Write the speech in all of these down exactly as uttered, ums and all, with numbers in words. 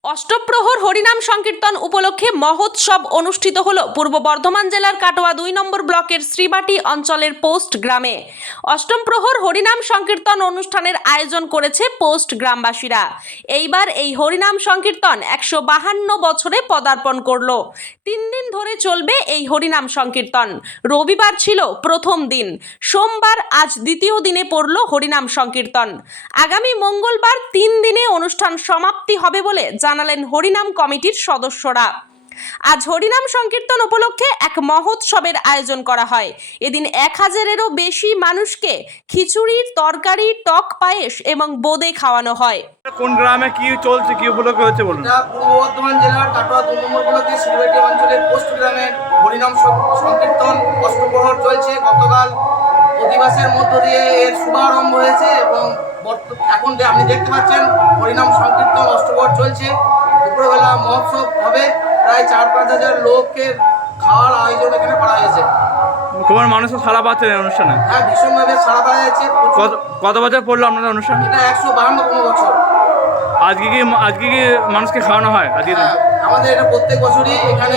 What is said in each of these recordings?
অষ্টপ্রহর হরিনাম সংকীর্তন উপলক্ষে মহোৎসব অনুষ্ঠিত হল পূর্ব বর্ধমান জেলার কাটোয়া দুই নম্বর ব্লকের শ্রীবাটি অঞ্চলের পোস্ট গ্রামে। অষ্টম প্রহর হরিনাম সংকীর্তন অনুষ্ঠানের আয়োজন করেছে পোস্ট গ্রামবাসীরা। এইবার এই হরিনাম সংকীর্তন একশো বাহান্ন বছরে পদার্পণ করলো। তিন দিন ধরে চলবে এই হরিনাম সংকীর্তন। রবিবার ছিল প্রথম দিন, সোমবার আজ দ্বিতীয় দিনে পড়ল হরিনাম সংকীর্তন। আগামী মঙ্গলবার তিন দিনে অনুষ্ঠান সমাপ্তি হবে বলে জানালেন হরিনাম কমিটির সদস্যরা। আজ হরিনাম সংকীর্তন উপলক্ষে এক মহোৎসবের আয়োজন করা হয়। এদিন এক হাজারেরও বেশি মানুষকে খিচুড়ির তরকারি, টক পায়েস এবং বোঁদে খাওয়ানো হয়। কোন গ্রামে কি চলছে, কি উপলক্ষে হচ্ছে বলুন? এটা পূর্ব বর্ধমান জেলার কাটোয়া দুই নম্বর ব্লকের শ্রীবাটি অঞ্চলের পোস্ট গ্রামে হরিনাম সংকীর্তন অষ্টপ্রহর চলছে। গতকাল অধিবাসের মধ্য দিয়ে এর শুভারম্ভ হয়েছে এবং এখন আপনি দেখতে পাচ্ছেন হরিনাম সংকীর্তন অষ্টপ্রহর চলছে। দুপুরবেলা মহোৎসব হবে, প্রায় চার পাঁচ হাজার লোককে খাওয়ার আয়োজন এখানে করা হয়েছে। তোমার মানুষও সারা পাচ্ছে এই অনুষ্ঠানে? হ্যাঁ, ভীষণভাবে সারা পাওয়া যাচ্ছে। কত বছর পড়লো আপনাদের অনুষ্ঠান? এটা একশো বাহান্নতম বছর। আজকে কি আজকে কি মানুষকে খাওয়ানো হয়? আজকে আমাদের এটা প্রত্যেক বছরই এখানে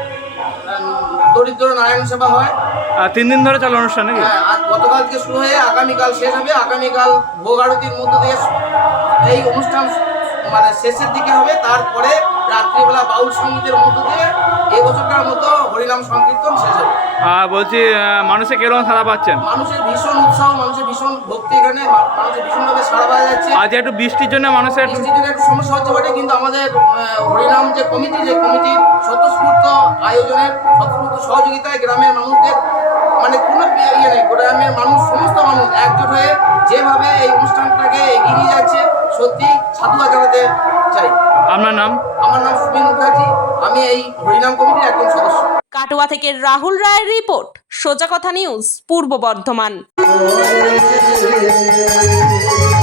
দরিদ্র নারায়ণ সেবা হয়। আর তিন দিন ধরে চলে অনুষ্ঠান নাকি? হ্যাঁ, আজ গতকাল থেকে শুরু হয়ে আগামীকাল শেষ হবে। আগামীকাল ভোগ আরতির মধ্য দিয়ে এই অনুষ্ঠান মানে শেষের দিকে হবে। তারপরে রাত্রিবেলা বাউল সঙ্গীতের মধ্য দিয়ে এই বছরটার মতো হরিনাম সংকীর্তন শেষ হবে। আর বলছি মানুষে কিরকম সাড়া পাচ্ছেন? মানুষের ভীষণ উৎসাহ, মানুষের ভীষণ ভক্তি, এখানে মানুষের ভীষণভাবে সাড়া পাওয়া যাচ্ছে। আজ একটু বৃষ্টির জন্য মানুষের বৃষ্টির জন্য একটু সমস্যা হচ্ছে বটে, কিন্তু আমাদের হরিনাম যে কমিটি, যে কমিটির স্বতঃস্ফূর্ত আয়োজনের স্বতঃস্ফূর্ত সহযোগিতায় গ্রামের মানুষদের মানে কোনো ইয়ে নেই, গ্রামের মানুষ সমস্ত মানুষ একজোট হয়ে যেভাবে এই অনুষ্ঠানটাকে এগিয়ে নিয়ে যাচ্ছে, সত্যি সাধুবাদ জানাতে চাই। আপনার নাম? আমার নাম সুবিন মুখার্জি, আমি এই হরিনাম কমিটির একজন সদস্য। কাটোয়া থেকে রাহুল রায়ের রিপোর্ট, সোজা কথা নিউজ, পূর্ব বর্ধমান।